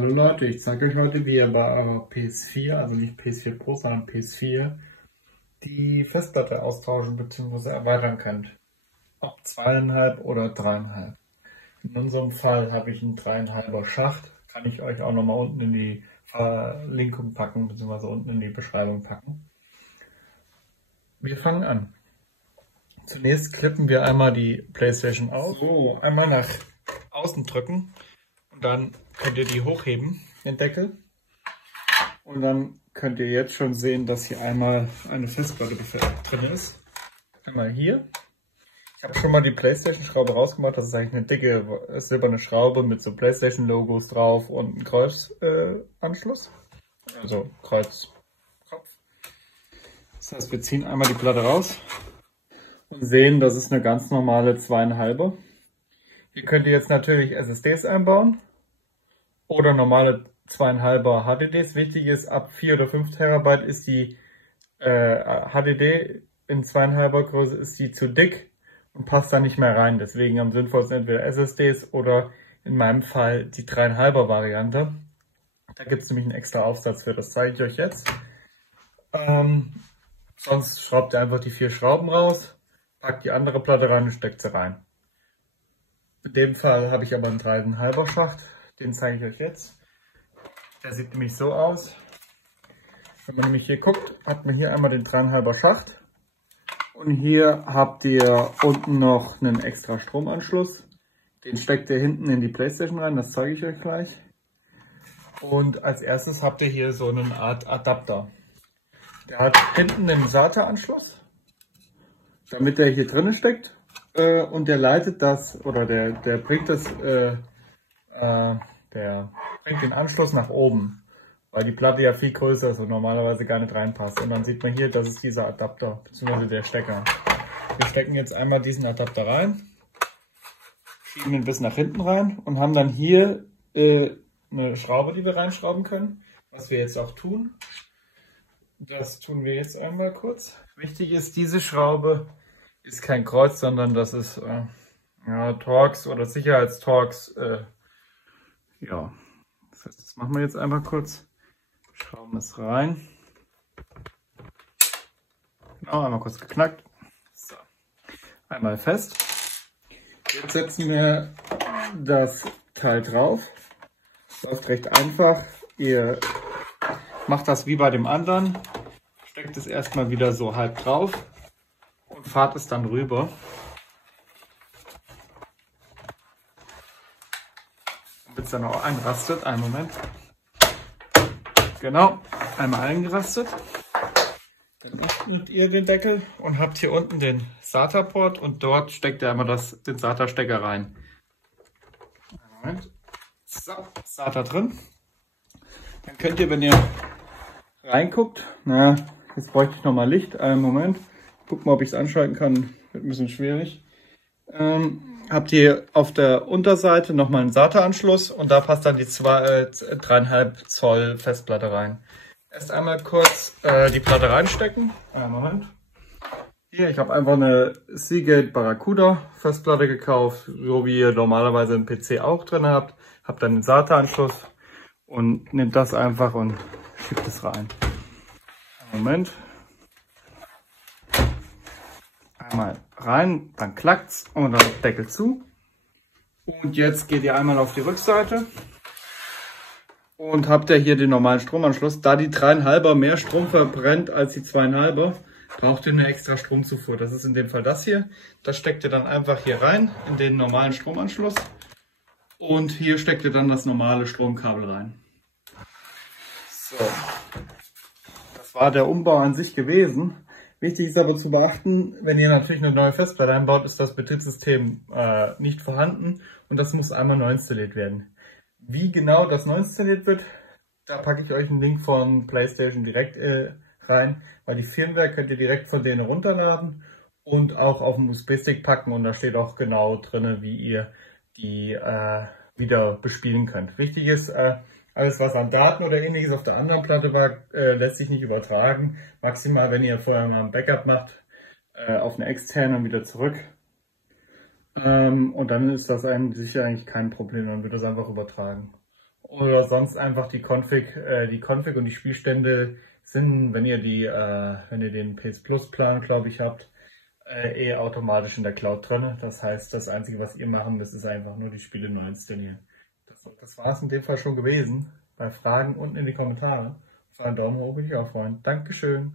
Hallo Leute, ich zeige euch heute, wie ihr bei eurer PS4, also nicht PS4 Pro, sondern PS4, die Festplatte austauschen bzw. erweitern könnt. Ob 2,5 oder 3,5. In unserem Fall habe ich einen 3,5er Schacht, kann ich euch auch nochmal unten in die Verlinkung packen bzw. unten in die Beschreibung packen. Wir fangen an. Zunächst klippen wir einmal die PlayStation auf, so einmal nach außen drücken. Und dann könnt ihr die hochheben, den Deckel. Und dann könnt ihr jetzt schon sehen, dass hier einmal eine Festplatte drin ist. Einmal hier. Ich habe schon mal die PlayStation-Schraube rausgemacht. Das ist eigentlich eine dicke silberne Schraube mit so PlayStation-Logos drauf und einem Kreuzanschluss. Also Kreuzkopf. Das heißt, wir ziehen einmal die Platte raus und sehen, das ist eine ganz normale 2,5er. Hier könnt ihr jetzt natürlich SSDs einbauen. Oder normale 2,5er HDDs. Wichtig ist, ab 4 oder 5 Terabyte ist die HDD in 2,5er Größe ist die zu dick und passt da nicht mehr rein. Deswegen am sinnvollsten entweder SSDs oder in meinem Fall die 3,5er Variante. Da gibt es nämlich einen extra Aufsatz für, das zeige ich euch jetzt. Sonst schraubt ihr einfach die 4 Schrauben raus, packt die andere Platte rein und steckt sie rein. In dem Fall habe ich aber einen 3,5er Schacht. Den zeige ich euch jetzt. Der sieht nämlich so aus. Wenn man nämlich hier guckt, hat man hier einmal den 3,5er Schacht. Und hier habt ihr unten noch einen extra Stromanschluss. Den steckt ihr hinten in die PlayStation rein, das zeige ich euch gleich. Und als erstes habt ihr hier so eine Art Adapter. Der hat hinten einen SATA-Anschluss, damit der hier drinnen steckt. Und der leitet das, oder der bringt das, der bringt den Anschluss nach oben, weil die Platte ja viel größer ist und normalerweise gar nicht reinpasst. Und dann sieht man hier, das ist dieser Adapter, bzw. der Stecker. Wir stecken jetzt einmal diesen Adapter rein, schieben ihn bis nach hinten rein und haben dann hier eine Schraube, die wir reinschrauben können, was wir jetzt auch tun. Das tun wir jetzt einmal kurz. Wichtig ist, diese Schraube ist kein Kreuz, sondern das ist ja, Torx oder Sicherheitstorx. Ja, das heißt, das machen wir jetzt einmal kurz. Schrauben es rein. Genau, einmal kurz geknackt. So. Einmal fest. Jetzt setzen wir das Teil drauf. Läuft recht einfach. Ihr macht das wie bei dem anderen. Steckt es erstmal wieder so halb drauf und fahrt es dann rüber. Damit es dann auch einrastet. Einen Moment. Genau, einmal eingerastet. Dann öffnet ihr den Deckel und habt hier unten den SATA-Port und dort steckt ihr einmal den SATA-Stecker rein. Einen Moment. So, SATA drin. Dann könnt ihr, wenn ihr reinguckt, na, jetzt bräuchte ich nochmal Licht. Einen Moment. Guck mal, ob ich es anschalten kann. Wird ein bisschen schwierig. Habt ihr auf der Unterseite nochmal einen SATA-Anschluss und da passt dann die 3,5 Zoll Festplatte rein. Erst einmal kurz die Platte reinstecken. Moment. Hier, ich habe einfach eine Seagate Barracuda Festplatte gekauft, so wie ihr normalerweise einen PC auch drin habt. Habt dann den SATA-Anschluss und nehmt das einfach und schiebt es rein. Moment. Einmal rein, dann klackt's und dann Deckel zu. Und jetzt geht ihr einmal auf die Rückseite und habt ihr hier den normalen Stromanschluss. Da die 3,5er mehr Strom verbrennt als die 2,5er, braucht ihr eine extra Stromzufuhr. Das ist in dem Fall das hier. Das steckt ihr dann einfach hier rein in den normalen Stromanschluss. Und hier steckt ihr dann das normale Stromkabel rein. So, das war der Umbau an sich gewesen. Wichtig ist aber zu beachten, wenn ihr natürlich eine neue Festplatte einbaut, ist das Betriebssystem nicht vorhanden und das muss einmal neu installiert werden. Wie genau das neu installiert wird, da packe ich euch einen Link von PlayStation direkt rein, weil die Firmware könnt ihr direkt von denen runterladen und auch auf den USB-Stick packen und da steht auch genau drin, wie ihr die wieder bespielen könnt. Wichtig ist, alles was an Daten oder ähnliches auf der anderen Platte war, lässt sich nicht übertragen. Maximal, wenn ihr vorher mal ein Backup macht, auf eine externe und wieder zurück. Und dann ist das sicher eigentlich kein Problem, dann wird das einfach übertragen. Oder sonst einfach die Config und die Spielstände sind, wenn ihr den PS Plus Plan, glaube ich, habt, automatisch in der Cloud drin. Das heißt, das Einzige, was ihr machen müsst, ist einfach nur die Spiele neu installieren. Das war es in dem Fall schon gewesen. Bei Fragen unten in die Kommentare. Für einen Daumen hoch bin ich auch freuen. Dankeschön.